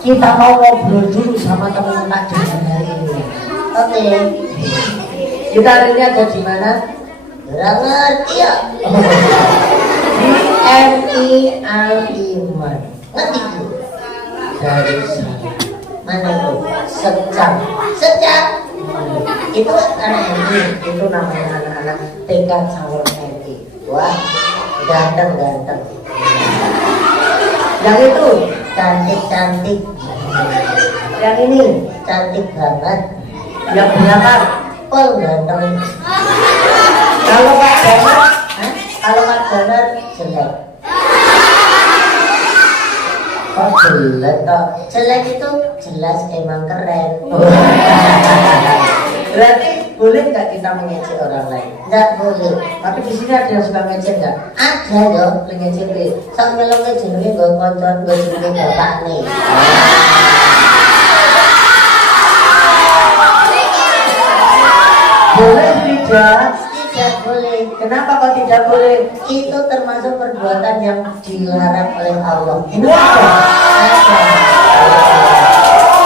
kita mau ngobrol dulu sama teman Pak Johan hari ini. Oke. Kita hari ini ada di mana? Nggak ngerti ya. Di MI Al-Iman. Ngerti Bu? Dari sana. Mana Bu? Secang. Sejak itu anak MI. Itu namanya anak-anak TK calon MI. Wah, ganteng. Yang itu Cantik. yang ini Cantik banget. yang belakang. Pol ganteng. Kalau Pak Donar, Hah? Kalau Pak Donar jelek. oh jelek toh. Jelek itu jelas emang keren. Berarti boleh nggak kita mengejek orang lain? Nggak boleh. Tapi di sini ada yang suka ngejek nggak? Ada yo. Ngejek nih. Sang melongke jenenge nggo koncon nggo jenenge bapak nih. Boleh tidak? Tidak boleh. Kenapa kok tidak boleh? Itu termasuk perbuatan yang dilarang oleh Allah.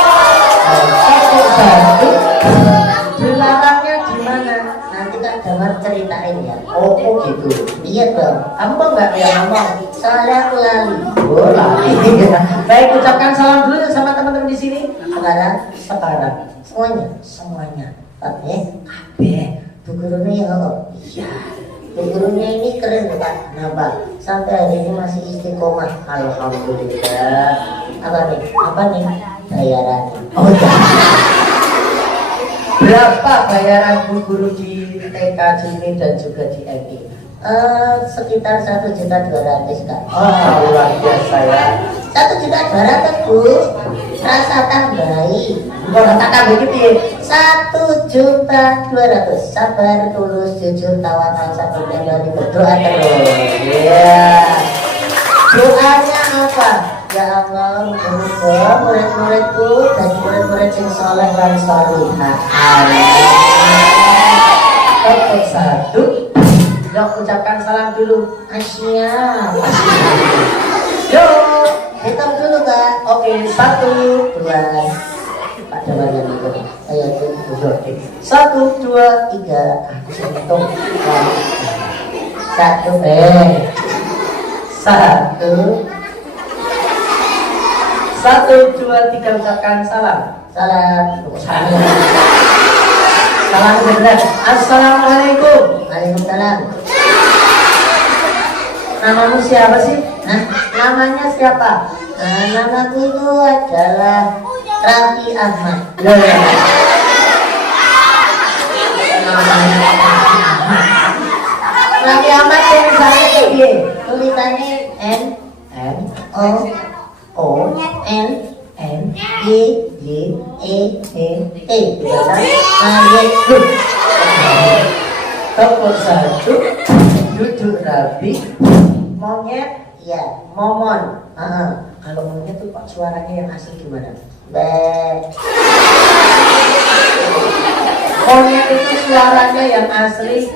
Satu satu. Dilarangnya di mana? Nanti kan Damar ceritain ya. Oh gitu. Iya dong. Kamu kok nggak yang ngomong? Soalnya aku lali. Oh lali. Baik, ucapkan salam dulu sama teman-teman di sini. Sekarang Semuanya. Oke. Kabeh. Bu gurunya ya kok. Iya. Bu gurunya ini keren Pak. Kenapa? Sampai hari ini masih istiqomah. Alhamdulillah. Apa nih? Bayaran. Oh ya. Berapa bayaran bu guru di TK Juni dan juga di MI? Sekitar 1.200.000 Kak. Oh luar biasa ya. 1.200.000 Bu. Rasa tambahi. Bukan katakan begitu. 1.200.000. Sabar, tulus, jujur, tawakal, sabar, dan berdoa terus. Iya. Doanya apa? Ya Allah, semoga murid-muridku dan murid-murid yang soleh dan solihah. Amin. Satu. Yuk ucapkan salam dulu. Asyik. Yuk. Hitung dulu Kak. Oke, 1, 2. Pak Dawan yang itu. Ayo duduk. 1, 2, 3. Aku hitung. 1. 1, 2, 3 ucapkan salam. Salam. Salam benar. Assalamualaikum. Waalaikumsalam. Namamu siapa sih? Nah, Namanya siapa? namaku itu adalah Raffi Ahmad. Raffi Ahmad tulisannya piye? Tulisannya N N O O N N Y Y E E T. Biasa. Tepuk 1. Duduk rapi. Monyet. Ya, Momon. ah, Kalau monyet tuh kok suaranya yang asli gimana? be, Monyet itu suaranya yang asli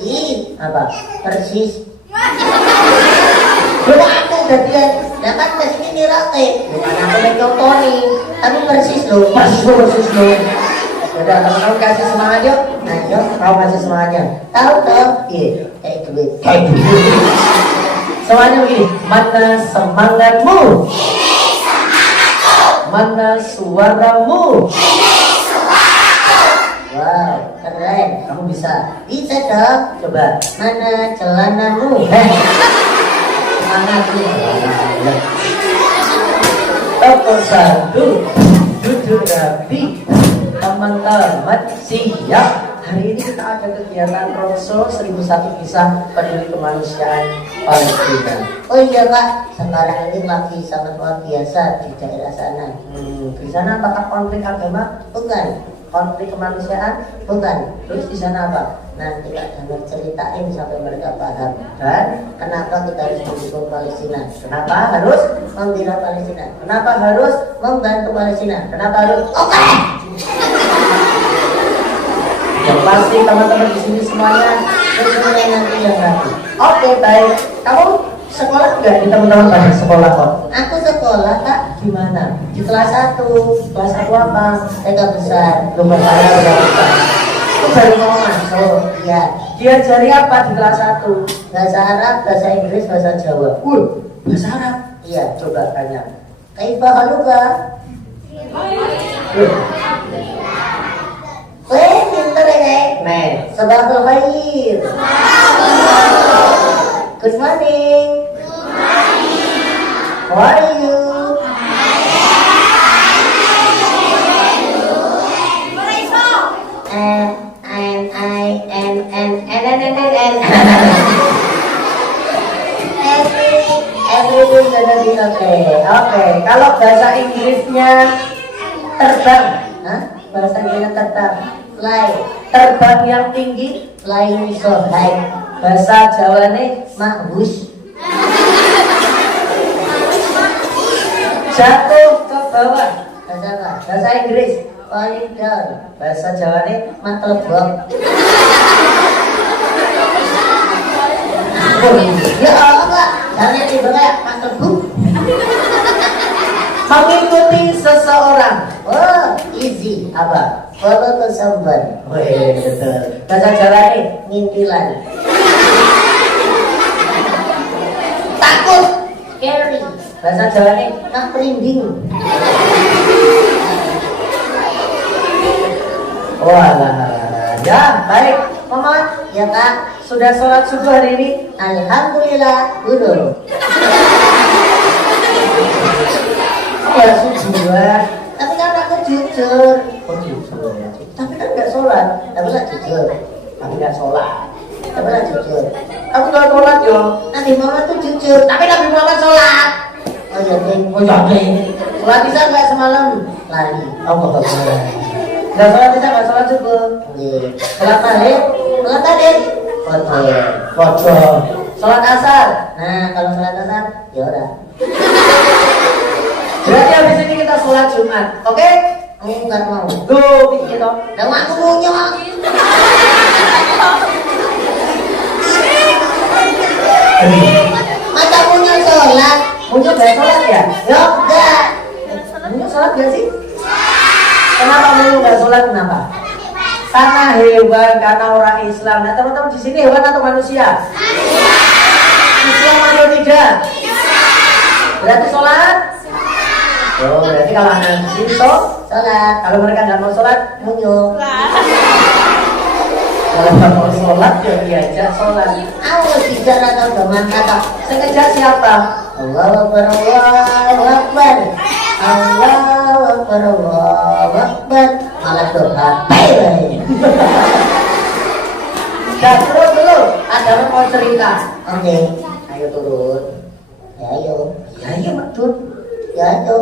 I, apa? persis. Udah aku jadian, dapat kesini diroke. Bukan aku mencotoni, tapi persis loh. Persis loh. Udah teman-teman kasih semangat yuk. Nah, yuk, Kau kasih semangatnya. tahu dong? Iya. Kayak duit. Semuanya begini. Mana semangatmu? Mana suaramu? Wow, keren. Kamu bisa. Bisa dong. Coba. Mana celanamu? Semangatmu. Tepuk 1. Duduk rapi. Teman-teman siap. Hari ini kita ada kegiatan Roadshow 1001 Kisah Peduli Kemanusiaan Palestina. Oh iya Pak, sekarang ini lagi sangat luar biasa di daerah sana. Di sana apakah konflik agama? Bukan, Konflik kemanusiaan? bukan. Terus di sana apa? Nanti Kak Damar ceritain sampai mereka paham. Dan Kenapa kita harus mendukung Palestina? kenapa harus? Membela Palestina. Kenapa harus? Membantu Palestina. Kenapa harus? Oke. Yang pasti teman-teman di sini semuanya Sebenarnya nanti yang rapi. oke baik. Kamu sekolah nggak di teman-teman banyak sekolah kok? Aku sekolah sekolah tak? Gimana? Di kelas 1. Kelas aku apa? TK besar. Rumah saya udah besar. Aku baru mau masuk. Iya. Diajari apa di kelas 1? Bahasa Arab, bahasa Inggris, bahasa Jawa. Bahasa Arab. Iya. Coba tanya. Kaifa haluka? Weh, pinter ya, Nek? Nek. Sabahul khair. Good morning. How are you? Everything gonna be okay. Oke, kalau bahasa Inggrisnya terbang, Hah? Bahasa Inggrisnya terbang. Fly. terbang yang tinggi. Flying so high. Bahasa Jawane Mahbus. jatuh ke bawah. Bahasa apa? Bahasa Inggris. Falling down. Bahasa Jawane Matelbok. ya Allah, Pak. Jangan tiba kayak matelbuk. mengikuti seseorang. Oh, easy. Apa? Follow to someone. Wih, betul. Bahasa Jawane Ngintilan. Takut. Scary. bahasa Jawane Nak merinding. walah. Ya, baik. Mama, Ya, Kak. sudah sholat subuh hari ini? Alhamdulillah, belum. Ya, subuh. Tapi kan aku jujur. Oh, jujur ya. Tapi kan nggak sholat. Tapi lah jujur. Tapi nggak sholat. Tapi lah jujur. Aku nggak sholat yo. Nabi Muhammad tuh jujur. Tapi Nabi Muhammad sholat. Oh iya, Ding. Oh, yakin. Sholat bisa nggak semalam? Lari. Allah Akbar. Nggak sholat bisa nggak sholat subuh. Iya. Sholat maghrib, Sholat tadi. Kotor. pojok. Sholat asar. Nah, kalau sholat asar, ya udah. Berarti habis ini kita sholat Jumat, oke? Enggak mau. Tuh, bikin dong. Dan aku punya. Mata punya sholat. Muncul gak sholat ya? Yoga. Muncul sholat gak sih? Kenapa muncul gak sholat? Kenapa? Karena hewan, karena orang Islam. Nah, teman-teman di sini hewan atau manusia? Islam atau tidak? Berarti sholat? Oh, berarti kalau anak di sini Sholat. kalau mereka nggak mau sholat, Munyo. kalau nggak mau sholat, ya diajak sholat. Aku bicara atau gaman kata. Sengaja siapa? Allahu Akbar, Allahu Akbar. Allahu Akbar, Allahu Akbar. Malah doa. Dan terus dulu, ada yang mau cerita. Oke. Ayo turun. Ya ayo. Ya iya betul. Ya ayo.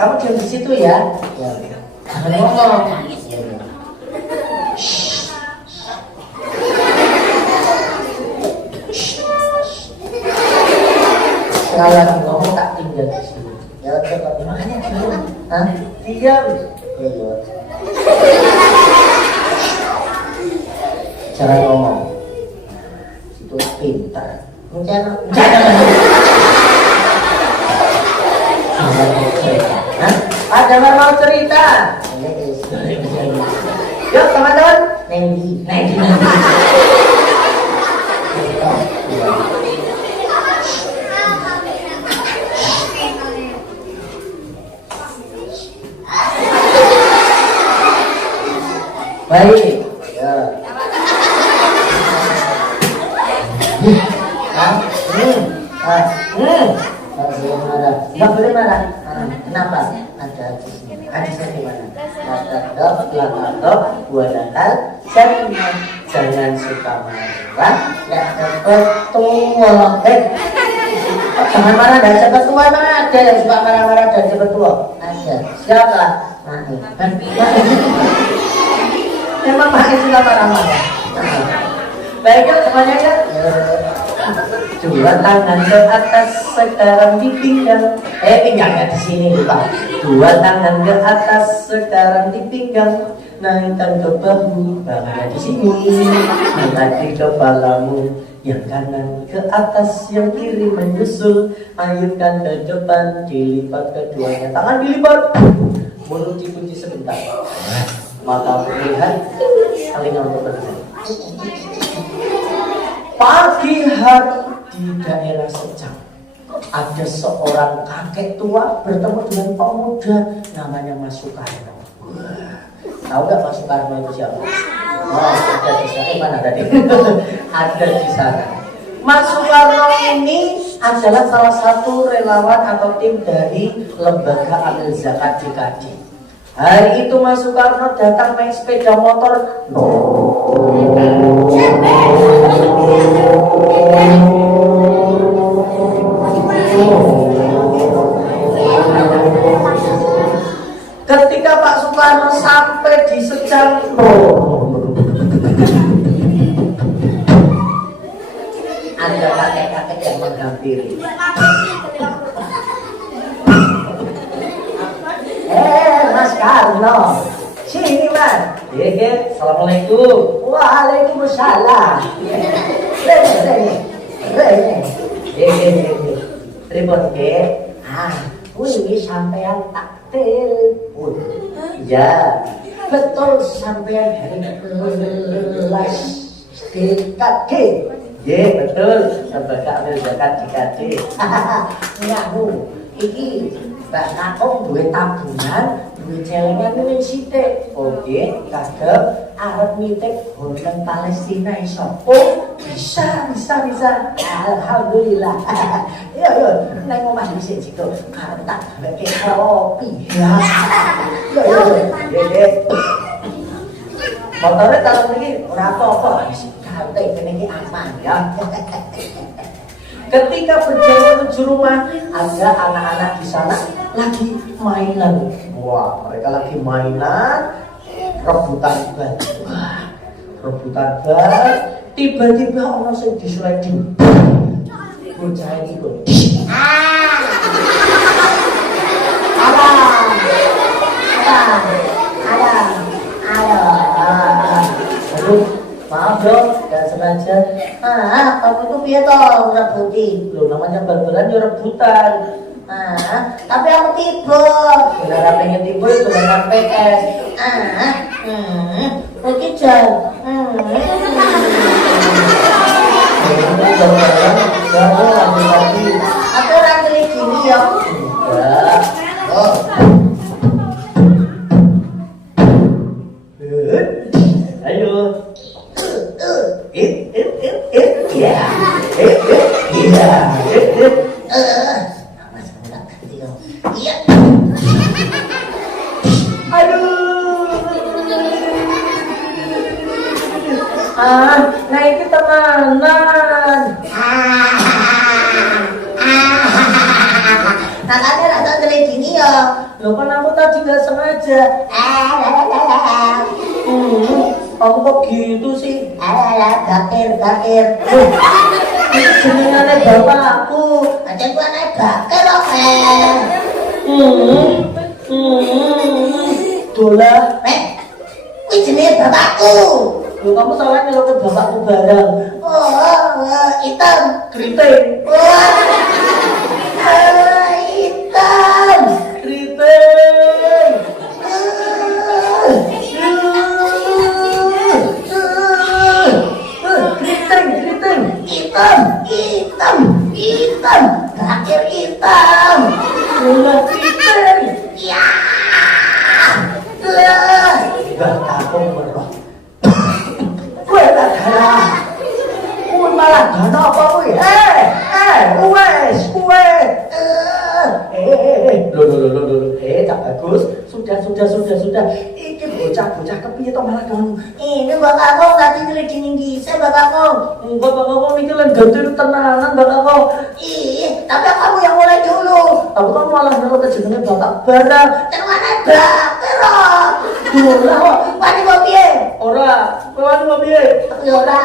Kamu diam di situ ya. Ya. Jangan ngomong. Kalau ngomong tak tinggal di sini. Ya oke Pak. Makanya diam. Hah? Diam. Ya ya. Jangan ngomong. Itu pintar. Jangan. Hah? Ada yang mau cerita? Yuk teman-teman. Nendi. Baik. Ya. Nggak boleh marah. Nggak boleh marah. Kenapa? Ada hadisnya. Hadisnya gimana? Lakadok, Buah Natal, jangan suka marah. tidak dapat tua. Jangan marah dan cepat tua. Mana ada yang suka marah-marah dan cepat tua? Ada. Siapa? Main. Memang makin suka marah-marah. Baik ya semuanya ya. Dua tangan ke atas sekarang di pinggang. Pinggangnya di sini lupa. Dua tangan ke atas sekarang di pinggang. Naikkan ke bahu, bahunya di sini. Naik di kepalamu. Yang kanan ke atas, yang kiri menyusul. Ayunkan ke depan, dilipat keduanya. Tangan dilipat. Mulut dikunci sebentar. Mata melihat, telinga untuk berdengar. Pagi hari di daerah Secang ada seorang kakek tua bertemu dengan pemuda namanya Mas Soekarno. Tahu gak Mas Soekarno itu siapa? Oh, ada di sana. Mana tadi? Ada di sana. Mas Soekarno ini adalah salah satu relawan atau tim dari Lembaga Amil Zakat JKJ. Hari itu Mas Soekarno datang naik sepeda motor. Ketika Pak Soekarno sampai di Secang, ada kakek-kakek yang menghampiri. Mas Karno, sini Mas. Iya, assalamualaikum. Waalaikumsalam. Ribut ke? Ini sampean tak telepon. Ya, betul sampean hari kelas DKD. Ya betul, Lembaga Amil Zakat JKD. Ngaku, iki Mbak Kakong duwe tabungan, duwe celengan ning sithik. Oke, kagem arep mitik honeng Palestina iso. Oh, bisa. Alhamdulillah. Yo, nang omah dhisik jiko arep tak gaweke kopi. Yo. Motore taruh iki ora apa-apa. Santai kene iki aman ya. Ketika berjalan menuju rumah, ada anak-anak di sana lagi mainan. Wah, mereka lagi mainan rebutan ban. Tiba-tiba orang yang disliding. Bocah ini kok. Aduh, maaf dong, gak sengaja. Kamu itu piye toh rebuti? Loh, namanya bal-balan ya rebutan. Tapi aku tiba. Benar pengen tiba itu dengan PS. Oke Jan. Lagi. Aku orang gini ya. Enggak. Oh. Ayo. Ya. Mas enggak ganti dong. Iya. Nah ini temenan. Katanya rasa dari gini ya. Loh kan aku tadi gak sengaja. Kamu kok gitu sih? Bakir. Itu jenengannya bapakku. Aja gua naik bakir loh. Dolah. Kuwi jenenge bapakku. Loh kamu salah nyelokot bapakku bareng. Hitam. Keriting. Hitam. Keriting. Keriting. Hitam. Bakir hitam. Dolah keriting. Ya. Lah. Gak takut merah. Kue tak kalah. Kue malah gak apa kue. Kue. Loh. Tak bagus. Sudah. Iki bocah kepiye to malah kamu. Ini bakal kau tadi ngelidingin bisa bakal kau. Enggak bakal kau mikir lagi ganti tenanan bakal kau. Tapi kamu yang mulai dulu. Tapi kamu malah nyelok ke jenenge bapak barang. Terus bakir loh. Dolah kok. Wani mau piye? Ora, kowe mau piye? Ora.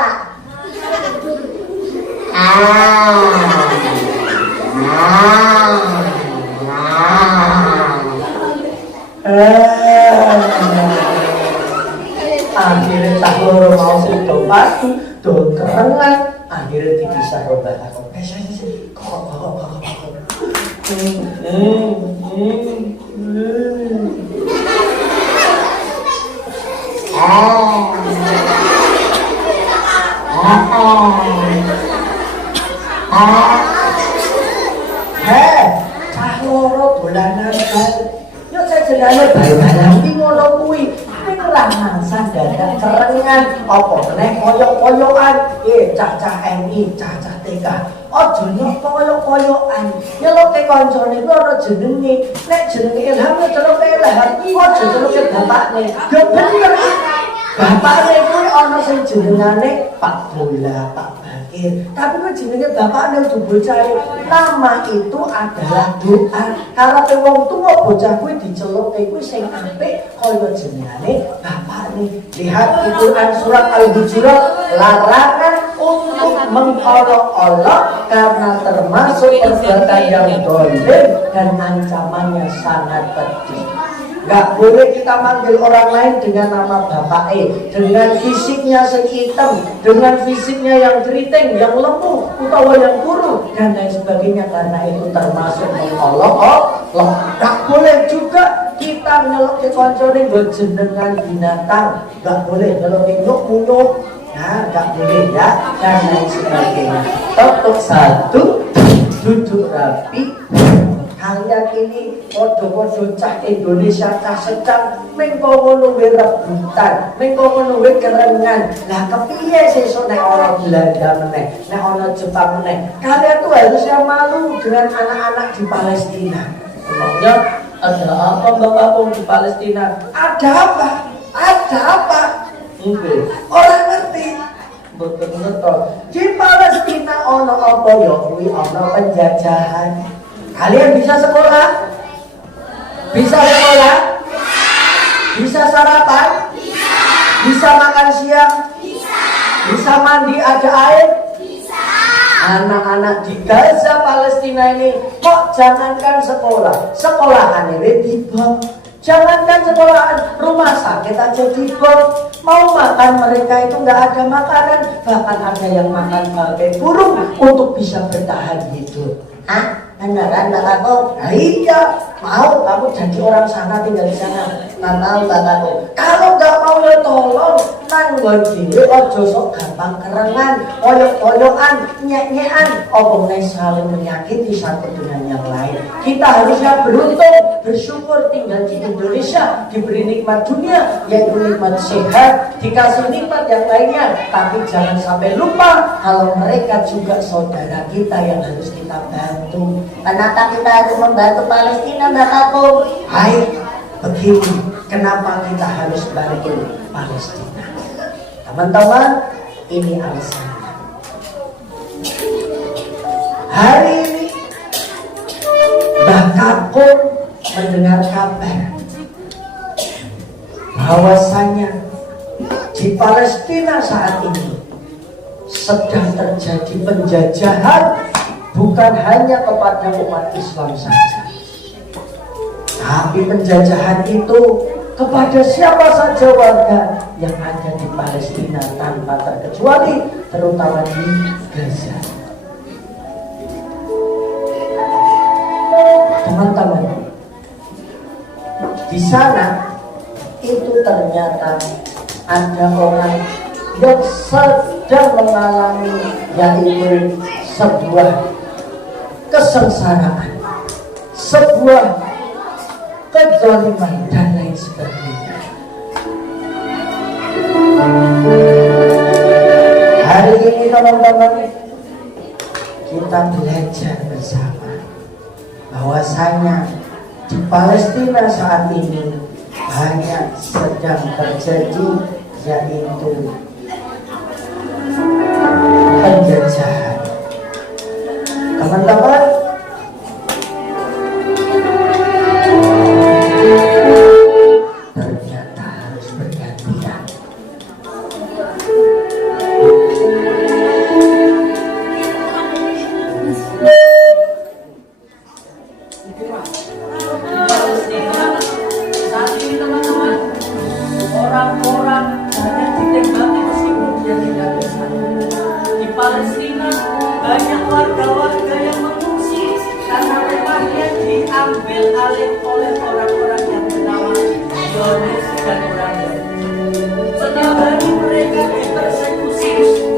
Akhirnya tak loro mau sedo padu, do kerengan, akhirnya dipisah robat aku. Kok. Cah loro dolanan bal. Yo jenenge bal-balan iki ngono kuwi. Ning ora mangsa dadak kerengan apa meneh koyok-koyokan. Cah-cah MI, cah-cah TK. Aja nyok koyok-koyokan. Nyeloke kancane kuwi ana jenenge. Nek jenenge Ilham yo celoke Ilham. Aja celoke bapakne. Yo bener. Bapakne kuwi ana sing jenengane Pak Bola, Pak Bakir. Tapi kuwi jenenge bapakne bocah. Nama itu adalah doa. Karepe wong tuwa bocah kuwi diceluke kuwi sing apik kaya jenengane bapakne. Lihat di Quran surat Al-Hujurat, larangan untuk mengolok-olok karena termasuk perbuatan yang dolim dan ancamannya sangat pedih. Gak boleh kita manggil orang lain dengan nama bapake, dengan fisiknya yang hitam, dengan fisiknya yang keriting, yang lembu, atau yang kurus dan lain sebagainya, karena itu termasuk mengolok-olok. Gak boleh juga kita nyelok ke koncone jenengan binatang, gak boleh nyelok ke nyuk-nyuk. Nah, gak boleh ya, dan lain sebagainya. Tetap satu, duduk rapi. Kalian ini podo-podo cah Indonesia cah secang mengko ngono rebutan, mengko ngono kerengan. Lah kepiye sesuk nek ana Belanda meneh, nek ana Jepang meneh. Kalian tuh harusnya malu dengan anak-anak di Palestina. Emangnya ada apa bapakku di Palestina? Ada apa? Ada apa? Mungkin orang ngerti. Betul-betul di Palestina ana apa ya kuwi ana penjajahan. Kalian bisa sekolah? Bisa sekolah? Bisa sarapan? Bisa makan siang? Bisa mandi ada air? Anak-anak di Gaza Palestina ini kok jangankan sekolah, sekolahan ini dibom. Jangankan sekolahan, rumah sakit aja dibom. Mau makan mereka itu nggak ada makanan, bahkan ada yang makan pakai burung untuk bisa bertahan hidup. Beneran kakakku? Nah iya, mau kamu jadi orang sana tinggal di sana. Nggak mau kakakku. Kalau nggak mau ya tolong nanggon diri, ojo sok gampang kerengan, koyok-koyokan, nyek-nyekan, omongnya saling menyakiti satu dengan yang lain. Kita harusnya beruntung, bersyukur tinggal di Indonesia, diberi nikmat dunia, yaitu nikmat sehat, dikasih nikmat yang lainnya. Tapi jangan sampai lupa kalau mereka juga saudara kita yang harus kita bantu. Kenapa kita harus membantu Palestina, Mbak Kakung? Hai, begini, kenapa kita harus bantu Palestina? Teman-teman, ini alasannya. Hari ini Mbak Kakung mendengar kabar bahwasanya di Palestina saat ini sedang terjadi penjajahan, bukan hanya kepada umat Islam saja, tapi penjajahan itu kepada siapa saja warga yang ada di Palestina tanpa terkecuali, terutama di Gaza. Teman-teman, di sana itu ternyata ada orang yang sedang mengalami yaitu sebuah kesengsaraan, sebuah kezaliman dan lain sebagainya. Hari ini teman-teman, kita belajar bersama bahwasanya di Palestina saat ini hanya sedang terjadi yaitu penjajahan. Teman-teman, ternyata harus bergantian. diambil alih oleh orang-orang yang bernama Zionis dan orang-orang. Setiap hari mereka dipersekusi,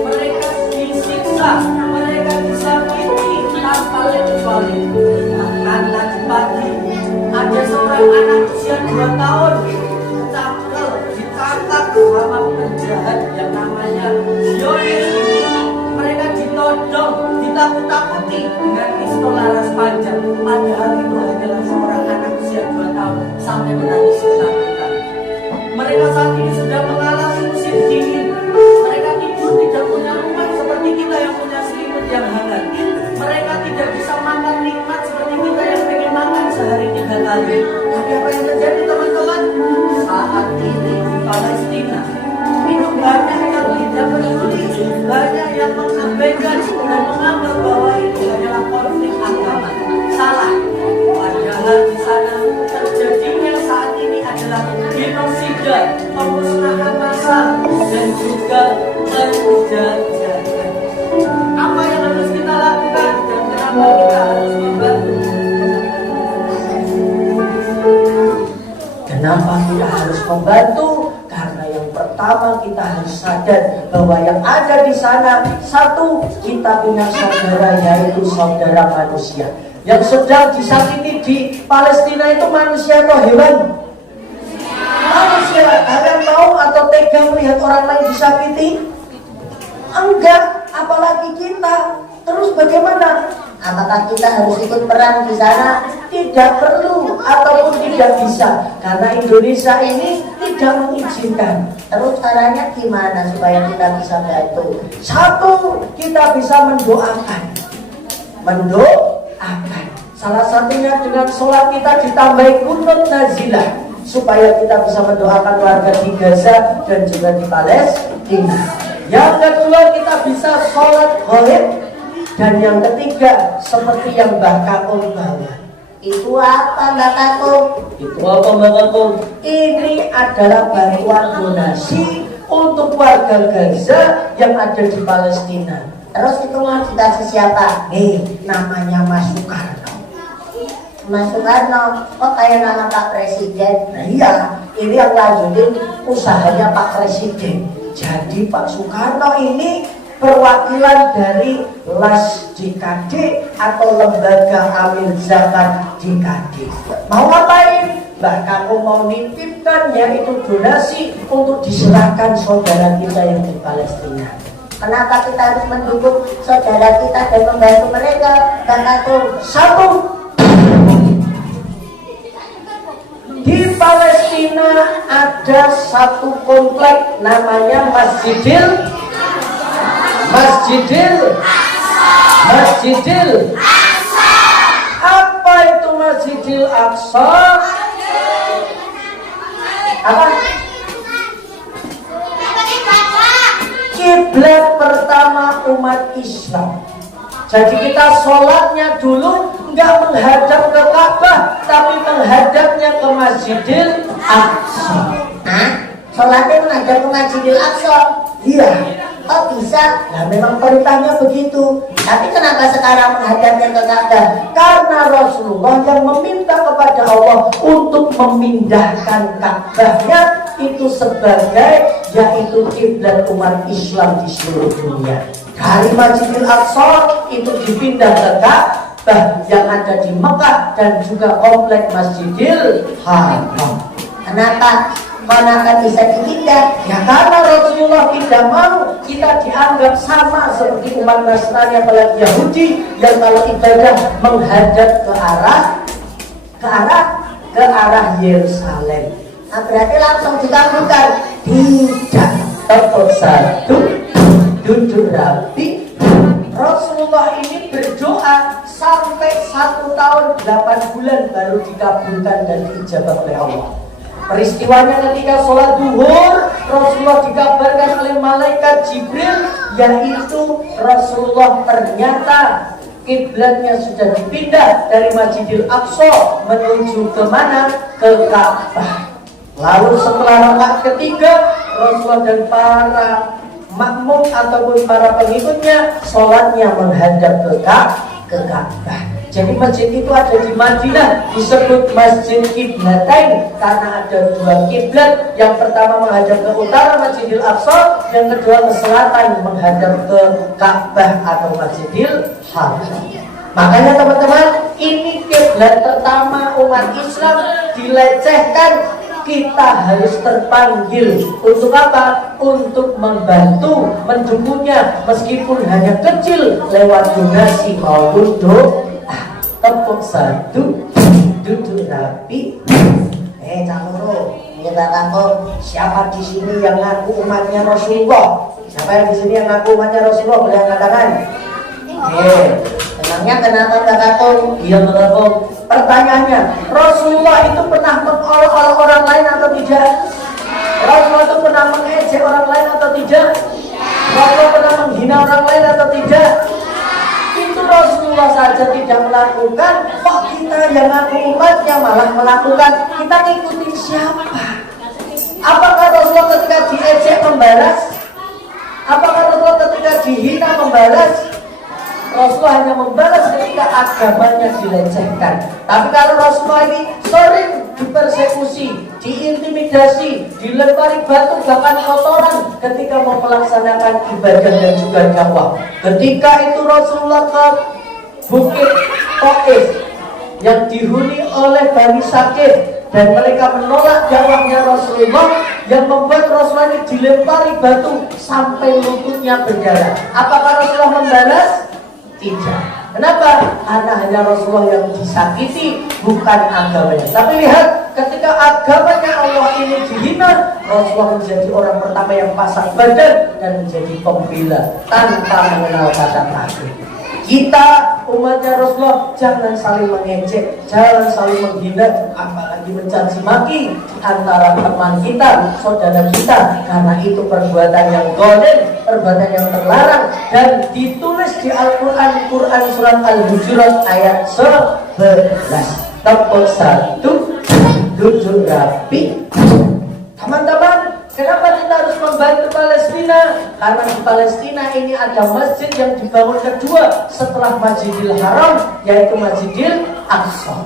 mereka disiksa, mereka disakiti tanpa kecuali. Bahkan tadi pagi ada seorang anak usia 2 tahun ditangkap sama penjahat yang namanya Zionis. Mereka ditodong, ditakut-takuti dengan pistol laras panjang. Padahal itu adalah seorang anak usia 2 tahun sampai menangis ketakutan. Mereka saat ini sedang mengalami musim dingin. Mereka tidur tidak punya rumah seperti kita yang punya selimut yang hangat. Mereka tidak bisa makan nikmat seperti kita yang pengen makan sehari 3 kali. Tapi apa yang terjadi teman-teman? Saat ini di Palestina itu banyak yang tidak peduli, banyak yang mengabaikan dan menganggap bahwa itu hanyalah konflik agama. Salah. Padahal di sana terjadinya saat ini adalah genosida, pemusnahan massal dan juga penjajahan. Apa yang harus kita lakukan dan kenapa kita harus membantu? Kenapa kita harus membantu? Karena yang pertama kita harus sadar bahwa yang ada di sana, satu, kita punya saudara, yaitu saudara manusia. Yang sedang disakiti di Palestina itu manusia atau hewan? Manusia. Kalian mau atau tega melihat orang lain disakiti? Enggak, apalagi kita. Terus bagaimana? Apakah kita harus ikut perang di sana? Tidak perlu ataupun tidak bisa, karena Indonesia ini tidak mengizinkan. Terus caranya gimana supaya kita bisa bantu? Satu, kita bisa mendoakan. Salah satunya dengan sholat kita ditambahi kunut nazilah, supaya kita bisa mendoakan warga di Gaza dan juga di Palestina. Yang kedua, kita bisa sholat ghaib. Dan yang ketiga, seperti yang Mbah Kakung bawa. Itu apa Mbak Kakung? Itu apa Mbak Kakung? Ini adalah bantuan donasi untuk warga Gaza yang ada di Palestina. Terus itu mau dikasih siapa? Nih, namanya Mas Soekarno. Mas Soekarno, kok kayak nama Pak Presiden? Nah iya, ini yang lanjutin usahanya Pak Presiden. Jadi Pak Soekarno ini perwakilan dari LAS DKD atau Lembaga Amil Zakat DKD. Mau ngapain? Mbak Kakung mau nitipkan, yaitu donasi untuk diserahkan saudara kita yang di Palestina. Kenapa kita harus mendukung saudara kita dan membantu mereka, Mbak Kakung? Satu, di Palestina ada satu komplek namanya Masjidil Aqsa. Apa itu Masjidil Aqsa? Apa? Kiblat pertama umat Islam. Jadi kita sholatnya dulu nggak menghadap ke Ka'bah, tapi menghadapnya ke Masjidil Aqsa. Hah? Sholatnya menghadap ke Masjidil Aqsa? Iya. Oh bisa? Nah memang perintahnya begitu. Tapi kenapa sekarang menghadapnya ke Ka'bah? Karena Rasulullah yang meminta kepada Allah untuk memindahkan Ka'bahnya itu sebagai yaitu kiblat umat Islam di seluruh dunia. Dari Masjidil Aqsa itu dipindah ke Ka'bah yang ada di Mekah dan juga komplek Masjidil Haram. Kenapa bisa dipindah? Ya karena Rasulullah tidak mau kita dianggap sama seperti umat Nasrani apalagi Yahudi yang kalau ibadah menghadap ke arah Yerusalem. Nah, berarti langsung dikabulkan? Tidak. Tetap satu, duduk rapi. Rasulullah ini berdoa sampai 1 tahun 8 bulan baru dikabulkan dan diijabah oleh Allah. Peristiwanya ketika sholat duhur, Rasulullah dikabarkan oleh malaikat Jibril, yaitu Rasulullah ternyata kiblatnya sudah dipindah dari Masjidil Aqsa menuju ke mana? Ke Ka'bah. Lalu setelah rakaat ketiga, Rasulullah dan para makmum ataupun para pengikutnya sholatnya menghadap ke Ka'bah. Jadi masjid itu ada di Madinah, disebut Masjid Qiblatain karena ada dua kiblat. Yang pertama menghadap ke utara Masjidil Aqsa, yang kedua ke selatan menghadap ke Ka'bah atau Masjidil Haram. Makanya teman-teman, ini kiblat pertama umat Islam dilecehkan. Kita harus terpanggil untuk apa? Untuk membantu, mendukungnya meskipun hanya kecil lewat donasi maupun doa. Tepuk satu, duduk rapi. Caloro, siapa di sini yang ngaku umatnya Rasulullah? Siapa yang di sini yang ngaku umatnya Rasulullah? Boleh angkat tangan. Memangnya kenapa kakakku? Iya kakakku. Pertanyaannya, Rasulullah itu pernah mengolok-olok orang lain atau tidak? Rasulullah itu pernah mengejek orang lain atau tidak? Rasulullah pernah menghina orang lain atau tidak? Itu Rasulullah saja tidak melakukan, kok kita yang ngaku umatnya malah melakukan? Kita ngikutin siapa? Apakah Rasulullah ketika diejek membalas? Apakah Rasulullah ketika dihina membalas? Rasulullah hanya membalas ketika agamanya dilecehkan. Tapi kalau Rasulullah ini sering dipersekusi, diintimidasi, dilempari batu bahkan kotoran ketika mau melaksanakan ibadah dan juga dakwah. Ketika itu Rasulullah ke Bukit Taif yang dihuni oleh Bani Sakif dan mereka menolak dakwahnya Rasulullah, yang membuat Rasulullah ini dilempari batu sampai lututnya berdarah. Apakah Rasulullah membalas? Tidak. Kenapa? Karena hanya Rasulullah yang disakiti, bukan agamanya. Tapi lihat, ketika agamanya Allah ini dihina, Rasulullah menjadi orang pertama yang pasang badan dan menjadi pembela tanpa mengenal kata takut. Kita umatnya Rasulullah jangan saling mengejek, jangan saling menghina, apalagi mencaci maki antara teman kita, saudara kita, karena itu perbuatan yang goden, perbuatan yang terlarang dan ditulis di Al-Quran, Quran surat Al-Hujurat ayat 11. Tepuk satu, duduk rapi. Teman-teman, kenapa kita harus membantu Palestina? Karena di Palestina ini ada masjid yang dibangun kedua setelah Masjidil Haram, yaitu Masjidil Aqsa.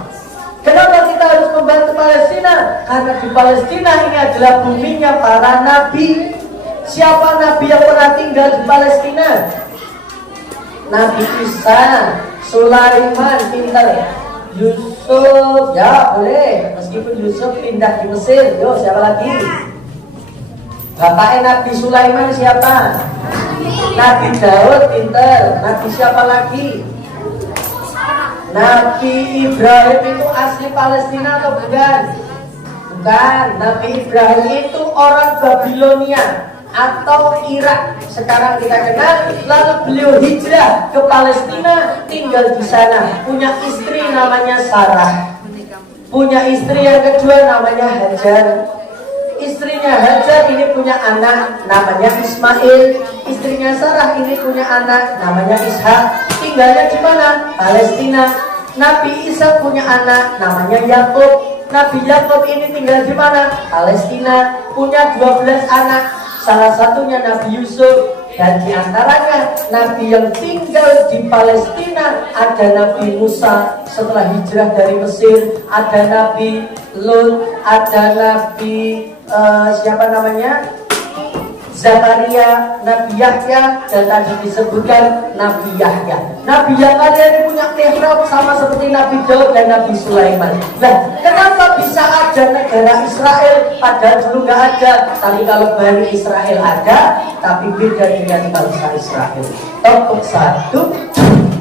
Kenapa kita harus membantu Palestina? Karena di Palestina ini adalah buminya para nabi. Siapa nabi yang pernah tinggal di Palestina? Nabi Isa, Sulaiman, pintar, Yusuf, ya boleh, meskipun Yusuf pindah di Mesir. Yo, siapa lagi? Bapaknya Nabi Sulaiman siapa? Nabi Daud, pintar. Nabi siapa lagi? Nabi Ibrahim itu asli Palestina atau bukan? Bukan. Nabi Ibrahim itu orang Babilonia atau Irak sekarang kita kenal. Lalu beliau hijrah ke Palestina, tinggal di sana, punya istri namanya Sarah, punya istri yang kedua namanya Hajar. Istrinya Hajar ini punya anak namanya Ismail, istrinya Sarah ini punya anak namanya Ishak. Tinggalnya di mana? Palestina. Nabi Isa punya anak namanya Yakub. Nabi Yakub ini tinggal di mana? Palestina. Punya 12 anak. Salah satunya Nabi Yusuf, dan diantaranya Nabi yang tinggal di Palestina ada Nabi Musa setelah hijrah dari Mesir, ada Nabi Lut, ada Nabi siapa namanya? Zakaria, Nabi Yahya, dan tadi disebutkan Nabi Yahya. Nabi Yahya ini punya mihrab sama seperti Nabi Daud dan Nabi Sulaiman. Nah, kenapa bisa ada negara Israel padahal dulu nggak ada? Tapi kalau Bani Israel ada, tapi beda dengan bangsa Israel. Tepuk satu.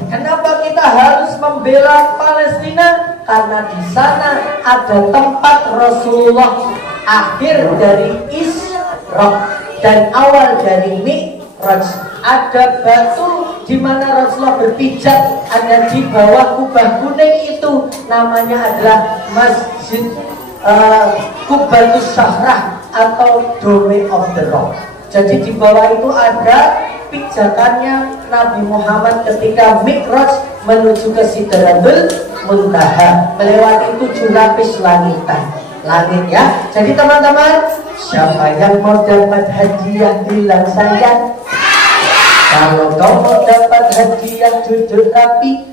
Kenapa kita harus membela Palestina? Karena di sana ada tempat Rasulullah akhir dari Isra dan awal dari Mi'raj. Ada batu di mana Rasulullah berpijak, ada di bawah kubah kuning itu, namanya adalah Masjid Qubatus Sahrah atau Dome of the Rock. Jadi di bawah itu ada pijakannya Nabi Muhammad ketika Mi'raj menuju ke Sidratul Muntaha, melewati 7 lapis langit ya. Jadi teman-teman, siapa yang mau dapat hadiah bilang saya. Kalau kau mau dapat hadiah duduk rapi.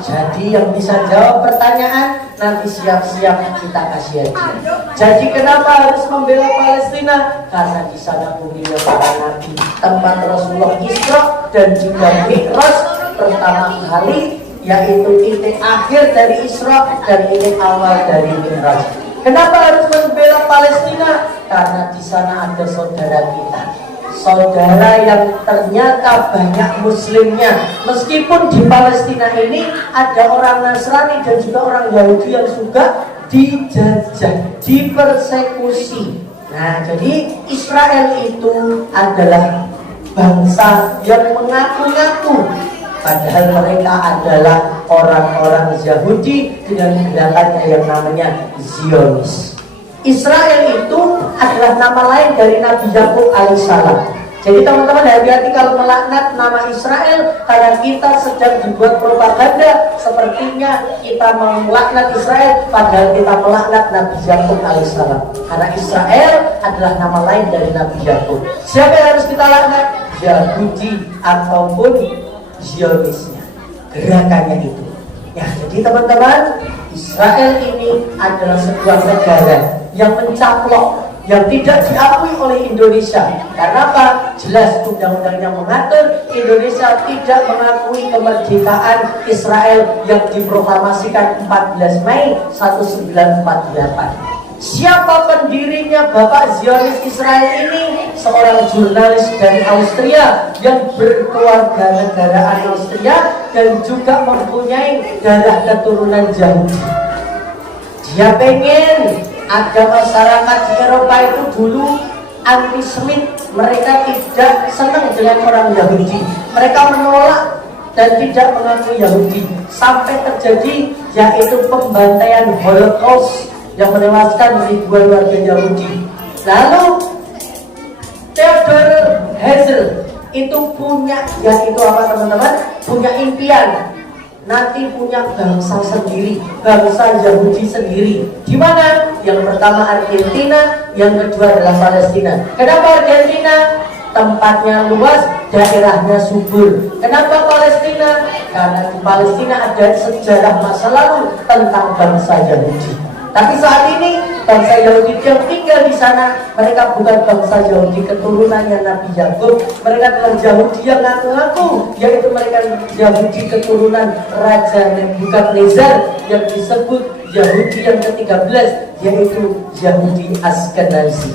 Jadi yang bisa jawab pertanyaan nanti siap-siap kita kasih hadiah. Jadi kenapa harus membela Palestina? Karena di sana buminya para nabi, tempat Rasulullah Isra dan juga Mi'raj pertama kali, yaitu titik akhir dari Isra dan titik awal dari Mi'raj. Kenapa harus membela Palestina? Karena di sana ada saudara kita, saudara yang ternyata banyak muslimnya. Meskipun di Palestina ini ada orang Nasrani dan juga orang Yahudi yang juga dijajah, dipersekusi. Nah, jadi Israel itu adalah bangsa yang mengaku-ngaku, padahal mereka adalah orang-orang Yahudi dengan gerakannya yang namanya Zionis. Israel itu adalah nama lain dari Nabi Yakub alaihissalam. Jadi teman-teman hati-hati kalau melaknat nama Israel, karena kita sedang dibuat propaganda sepertinya kita melaknat Israel, padahal kita melaknat Nabi Yakub alaihissalam. Karena Israel adalah nama lain dari Nabi Yakub. Siapa yang harus kita laknat? Yahudi ataupun Zionisnya, gerakannya itu. Ya, jadi teman-teman, Israel ini adalah sebuah negara yang mencaplok, yang tidak diakui oleh Indonesia. Karena apa? Jelas undang-undangnya mengatur Indonesia tidak mengakui kemerdekaan Israel yang diproklamasikan 14 Mei 1948. Siapa pendirinya Bapak Zionis Israel ini? Seorang jurnalis dari Austria yang berkewarganegaraan Austria dan juga mempunyai darah keturunan Yahudi. Dia pengen ada masyarakat di Eropa itu dulu antisemit, mereka tidak senang dengan orang Yahudi, mereka menolak dan tidak mengakui Yahudi, sampai terjadi yaitu pembantaian Holocaust yang menewaskan ribuan warga Yahudi. Lalu Theodor Herzl itu punya, yaitu apa teman-teman? Punya impian nanti punya bangsa sendiri, bangsa Yahudi sendiri. Di mana? Yang pertama Argentina, yang kedua adalah Palestina. Kenapa Argentina? Tempatnya luas, daerahnya subur. Kenapa Palestina? Karena di Palestina ada sejarah masa lalu tentang bangsa Yahudi. Tapi saat ini bangsa Yahudi yang tinggal di sana, mereka bukan bangsa Yahudi keturunannya Nabi Yakub, mereka adalah Yahudi yang ngaku-ngaku, yaitu mereka Yahudi keturunan Raja Nebukadnezar yang disebut Yahudi yang ke-13, yaitu Yahudi Ashkenazi.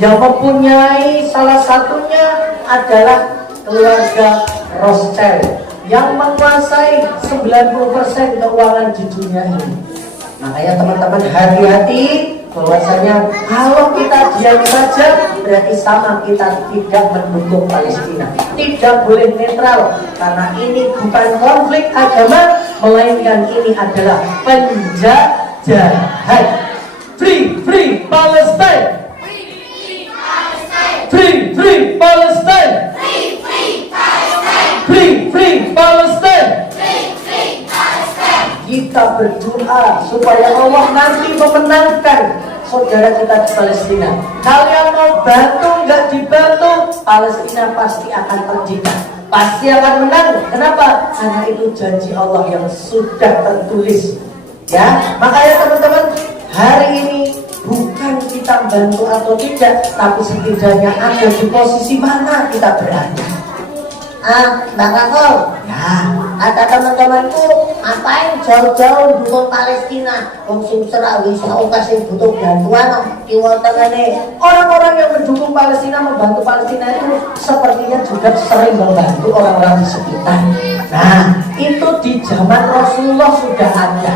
Yang mempunyai salah satunya adalah keluarga Rothschild yang menguasai 90% keuangan di dunia ini. Makanya teman-teman hati-hati bahwasanya kalau kita diam saja berarti sama kita tidak mendukung Palestina. Tidak boleh netral, karena ini bukan konflik agama, melainkan ini adalah penjajahan. Free Palestine. Free Palestine. Free Palestine. Kita berdoa supaya Allah nanti memenangkan saudara kita di Palestina. Kalian mau bantu nggak dibantu, Palestina pasti akan merdeka, pasti akan menang. Kenapa? Karena itu janji Allah yang sudah tertulis. Ya, makanya teman-teman, hari ini bukan kita bantu atau tidak, tapi setidaknya ada di posisi mana kita berada. Mbak Kakol, Ya, kata teman-temanku, ngapain jauh-jauh dukung Palestina? Wong sing serawi sauka sing butuh bantuan kiwa tengene. orang-orang yang mendukung Palestina, membantu Palestina itu sepertinya juga sering membantu orang-orang di sekitar. Nah, itu di zaman Rasulullah sudah ada.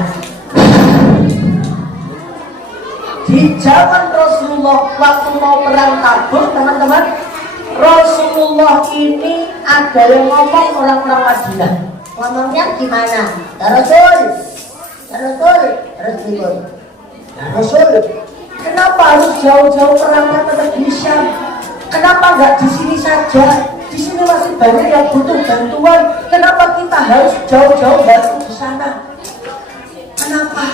Di zaman Rasulullah waktu mau perang Tabuk, teman-teman, Rasulullah ini ada yang ngomong orang-orang Madinah. Ngomongnya gimana? Ya Rasul, terus gimana? Ya Rasul, kenapa harus jauh-jauh perangnya ke negeri Syam? Kenapa nggak di sini saja? Di sini masih banyak yang butuh bantuan. Kenapa kita harus jauh-jauh bantu di sana? Kenapa?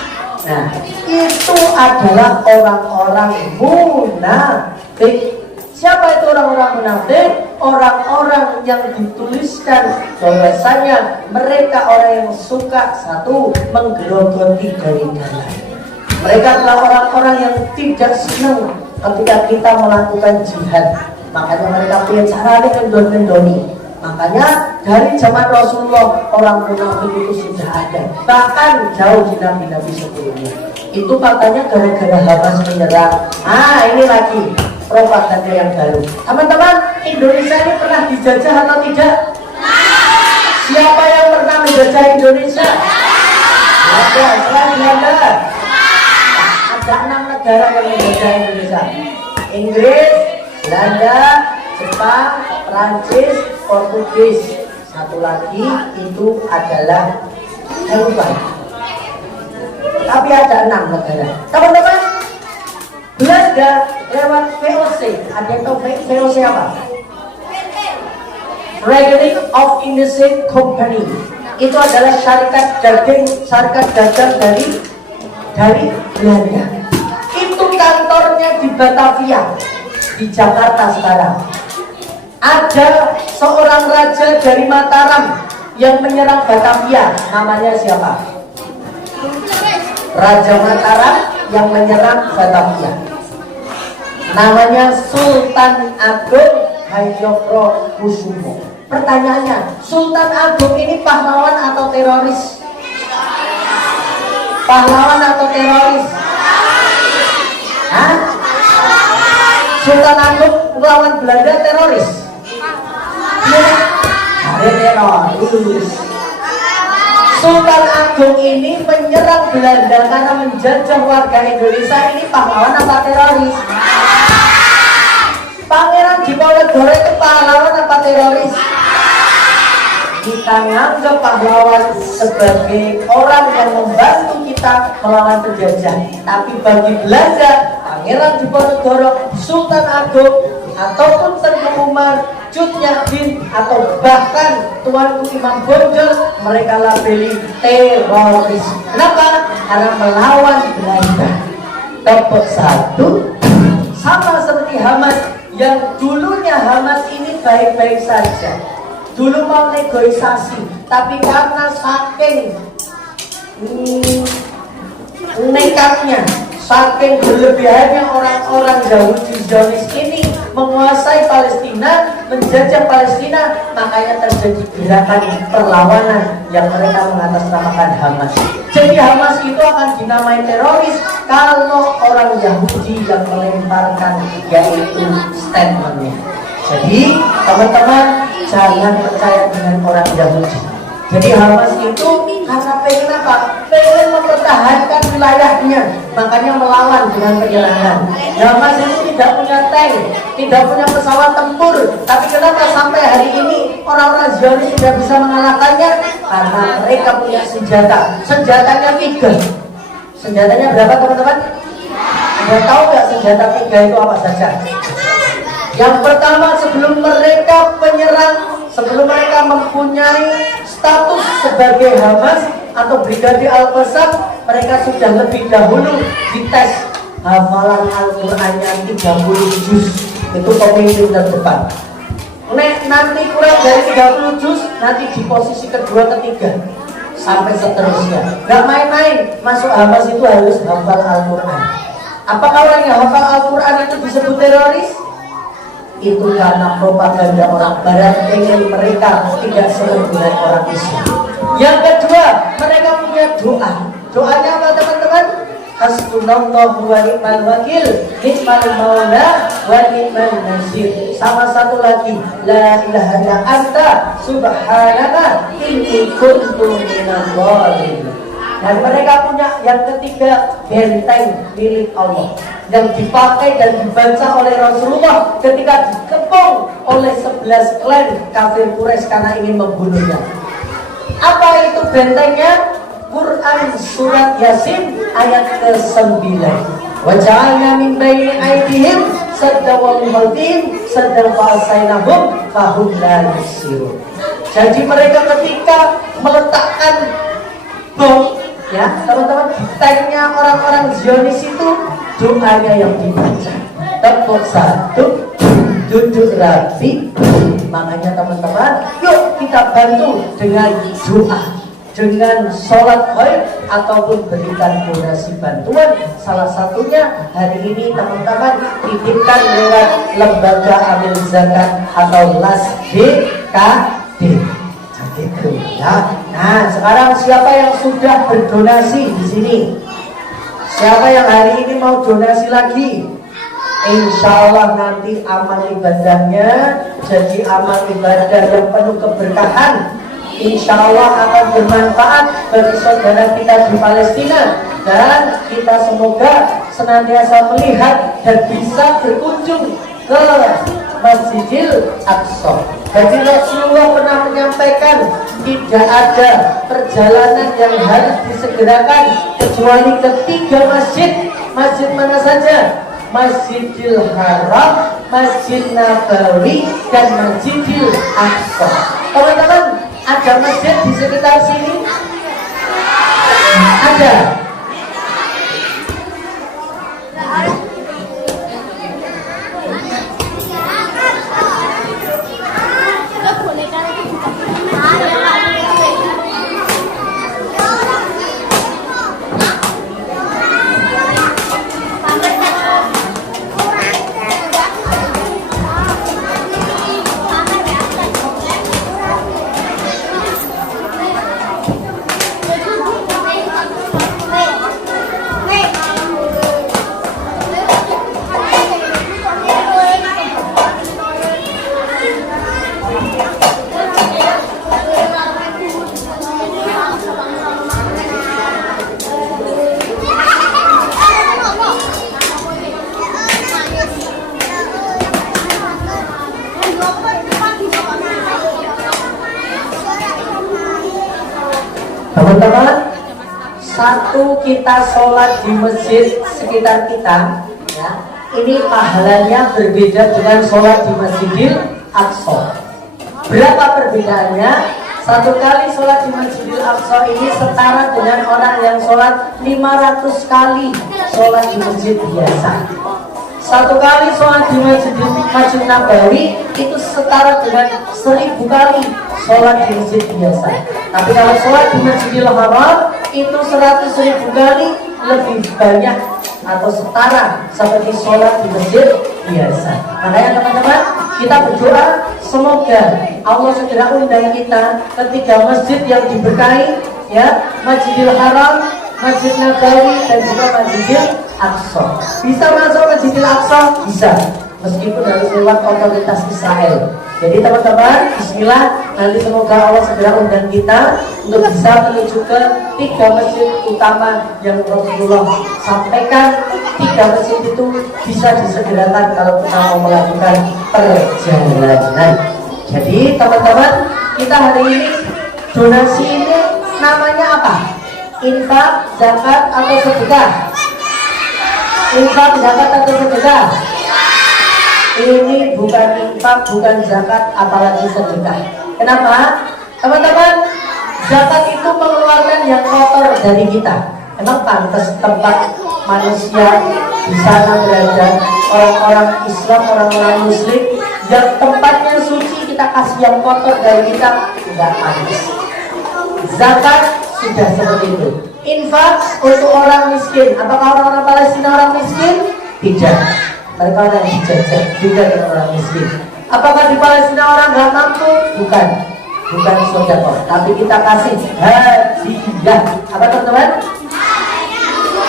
Nah, itu adalah orang-orang munafik. Siapa itu orang-orang munafik? Orang-orang yang dituliskan bahwasanya mereka orang yang suka satu menggerogoti dari dalam. Mereka adalah orang-orang yang tidak senang ketika kita melakukan jihad. Makanya mereka punya cara mendoni. Makanya dari zaman Rasulullah orang munafik itu sudah ada. Bahkan jauh di nabi-nabi sebelumnya. Itu katanya gara-gara Hamas menyerang. Ini lagi propaganda yang baru. Teman-teman, Indonesia ini pernah dijajah atau tidak? Siapa yang pernah menjajah Indonesia? Ada, selain Belanda. Ada 6 negara yang menjajah Indonesia. Inggris, Belanda, Jepang, Prancis, Portugis. Satu lagi itu adalah Eropa. Tapi ada 6 negara. Teman-teman, Belanda lewat VOC. Ada yang tahu VOC apa? Rekening of Indonesian Company. Itu adalah syarikat dagang dari Belanda. Itu kantornya di Batavia, di Jakarta sekarang. Ada seorang raja dari Mataram yang menyerang Batavia. Namanya siapa? Raja Mataram yang menyerang Batavia. Namanya Sultan Agung Hayokrokusumo. Pertanyaannya, Sultan Agung ini pahlawan atau teroris? Pahlawan atau teroris? Hah? Sultan Agung melawan Belanda teroris? Ada teroris. Sultan Agung ini menyerang Belanda karena menjajah warga Indonesia. Ini pahlawan apa teroris? Pangeran Diponegoro itu pahlawan apa teroris? Kita nganggap pahlawan sebagai orang yang membantu kita melawan penjajah. Tapi bagi Belanda, Pangeran Diponegoro, Sultan Agung, ataupun Tengku Umar, Cut Nyak-Dien, atau bahkan Tuanku Imam Bonjol, mereka labeli teroris. Kenapa? Karena melawan Belanda. Tepuk satu. Sama seperti Hamas, yang dulunya Hamas ini baik-baik saja. Dulu mau negosiasi, tapi karena saking nekatnya, saking berlebihannya orang-orang Yahudi Zionis ini menguasai Palestina, menjajah Palestina, makanya terjadi gerakan perlawanan yang mereka mengatasnamakan Hamas. Jadi Hamas itu akan dinamai teroris kalau orang Yahudi yang melemparkan yaitu statementnya. Jadi teman-teman jangan percaya dengan orang Yahudi. Jadi Hamas itu karena pengen apa? Pengen mempertahankan wilayahnya, makanya melawan dengan penyerangan. Hamas itu tidak punya tank, tidak punya pesawat tempur, tapi kenapa sampai hari ini orang-orang Zionis tidak bisa mengalahkannya? Karena mereka punya senjata. Senjatanya 3. Senjatanya berapa teman-teman? Anda tahu nggak senjata 3 itu apa saja? Yang pertama, sebelum mereka menyerang, sebelum mereka mempunyai status sebagai Hamas atau Brigade Al-Qassam, mereka sudah lebih dahulu dites hafalan Al-Qur'annya 30 juz. Itu pemimpin terdepan. Nanti kurang dari 30 juz, nanti di posisi kedua, ketiga, sampai seterusnya. Gak main-main, masuk Hamas itu harus hafal Al-Qur'an. Apakah orang yang hafal Al-Qur'an itu disebut teroris? Itu karena propaganda orang Barat ingin mereka tidak senang dengan orang Islam. Yang kedua, mereka punya doa. Doanya apa teman-teman? Hasbunallahu wa ni'mal wakil, ni'mal maula wa ni'mal nasir. Sama satu lagi, la ilaha illa anta subhanaka inni kuntu minadh dhalimin. Dan mereka punya yang ketiga, benteng milik Allah yang dipakai dan dibaca oleh Rasulullah ketika dikepung oleh 11 klan kafir Quraisy karena ingin membunuhnya. Apa itu bentengnya? Quran surat Yasin ayat ke-9. Wa ja'alna min baini aydihim sadda wa min khalfihim sadda fa'asainahum fahum la yubsirun. Jadi mereka ketika meletakkan bom, ya teman-teman, tanknya orang-orang Zionis itu doanya yang dibaca. Tepuk satu. duduk rapi. Makanya teman-teman, yuk kita bantu dengan doa, dengan sholat khair ataupun berikan donasi bantuan. Salah satunya hari ini teman-teman titipkan lewat lembaga amil zakat atau LAS BKD. Gitu ya. Nah, sekarang siapa yang sudah berdonasi di sini? Siapa yang hari ini mau donasi lagi? Insya Allah nanti amal ibadahnya jadi amal ibadah yang penuh keberkahan. Insya Allah akan bermanfaat bagi saudara kita di Palestina, dan kita semoga senantiasa melihat dan bisa berkunjung ke Masjidil Aqsa. Jadi Rasulullah pernah menyampaikan tidak ada perjalanan yang harus disegerakan kecuali ke 3 masjid. Masjid mana saja? Masjidil Haram, Masjid Nabawi, dan Masjidil Aqsa. Teman-teman, ada masjid di sekitar sini? Ada. Teman-teman, satu kita sholat di masjid sekitar kita, ya, ini pahalanya berbeda dengan sholat di Masjidil Aqsa. Berapa perbedaannya? Satu kali sholat di Masjidil Aqsa ini setara dengan orang yang sholat 500 kali sholat di masjid biasa. Satu kali sholat di Masjid Nabawi itu setara dengan 1000 kali sholat di masjid biasa. Tapi kalau sholat di Masjidil Haram itu 100.000 kali lebih banyak atau setara seperti sholat di masjid biasa. Makanya teman-teman, kita berdoa semoga Allah segera undang kita ke 3 masjid yang diberkahi, ya, Masjidil Haram, Masjid Nabawi, dan juga Masjidil Aqsa. Bisa masuk Masjidil Aqsa? Bisa, meskipun harus lewat otoritas Israel. Jadi teman-teman, bismillah, nanti semoga Allah segera undang kita untuk bisa menuju ke 3 masjid utama yang Rasulullah sampaikan. 3 masjid itu bisa disegerakan kalau kita mau melakukan perjalanan. Jadi teman-teman, kita hari ini donasi ini namanya apa? Infak, zakat, atau sedekah? Infak, zakat, atau sedekah? Ini bukan infak, bukan zakat, apalagi sedekah. Kenapa? Teman-teman, zakat itu mengeluarkan yang kotor dari kita. Emang pantas tempat manusia di sana berada orang-orang Islam, orang-orang Muslim yang tempatnya suci, kita kasih yang kotor dari kita? Tidak pantas. Zakat sudah seperti itu. Infak untuk orang miskin. Apakah orang-orang Palestina orang miskin? Tidak. Mereka orang yang dijajah juga dengan orang miskin. Apakah di Palestina orang nggak mampu? Bukan. Bukan sedekah, tapi kita kasih hadiah. Apa teman-teman?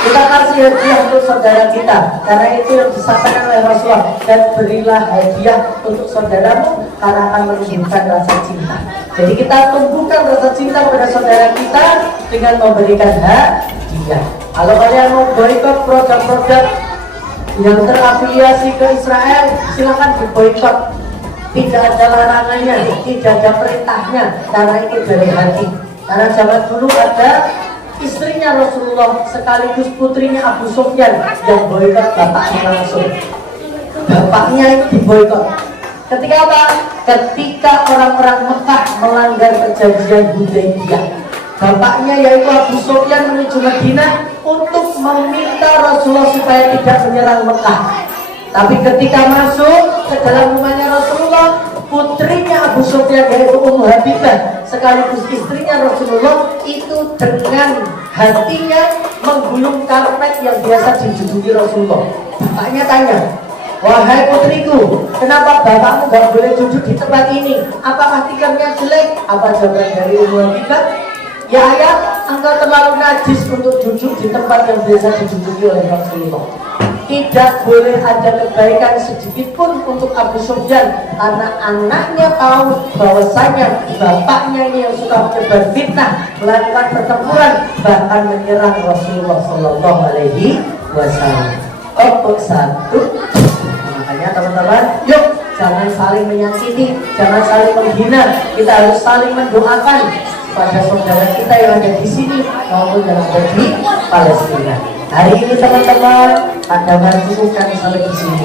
Kita kasih hadiah untuk saudara kita, karena itu yang disampaikan oleh Rasulullah. Dan berilah hadiah untuk saudaramu karena akan menunjukkan rasa cinta. Jadi kita tumbuhkan rasa cinta kepada saudara kita dengan memberikan hadiah. Kalau kalian mau boikot produk-produk yang terafiliasi ke Israel, silakan diboikot. Tidak ada larangannya, tidak ada perintahnya, karena itu dari hati. Karena zaman dulu ada istrinya Rasulullah sekaligus putrinya Abu Sufyan yang boikot bapaknya langsung. Bapaknya itu diboikot. Ketika apa? Ketika orang-orang Mekah melanggar perjanjian Hudaybiyah. Bapaknya yaitu Abu Sufyan menuju Madinah untuk meminta Rasulullah supaya tidak menyerang Mekah. Tapi ketika masuk ke dalam rumahnya Rasulullah, putrinya Abu Sufyan yaitu Ummu Habibah sekaligus istrinya Rasulullah itu dengan hatinya menggulung karpet yang biasa diduduki Rasulullah. Bapaknya tanya, wahai putriku, kenapa bapakmu gak boleh duduk di tempat ini? Apakah tikamnya jelek? Apa jawaban dari Ummu Habibah? Ya ayah, engkau terlalu najis untuk duduk di tempat yang biasa diduduki oleh Rasulullah. Tidak boleh ada kebaikan sedikit pun untuk Abu Sufyan karena anaknya tahu bahwasanya bapaknya ini yang suka menyebar fitnah, melakukan pertempuran, bahkan menyerang Rasulullah Shallallahu Alaihi Wasallam. Satu, makanya teman-teman, yuk jangan saling menyakiti, jangan saling menghina, kita harus saling mendoakan pada saudara kita yang ada di sini maupun yang ada di Palestina. Hari ini teman-teman, ada ngaji bukan sampai di sini.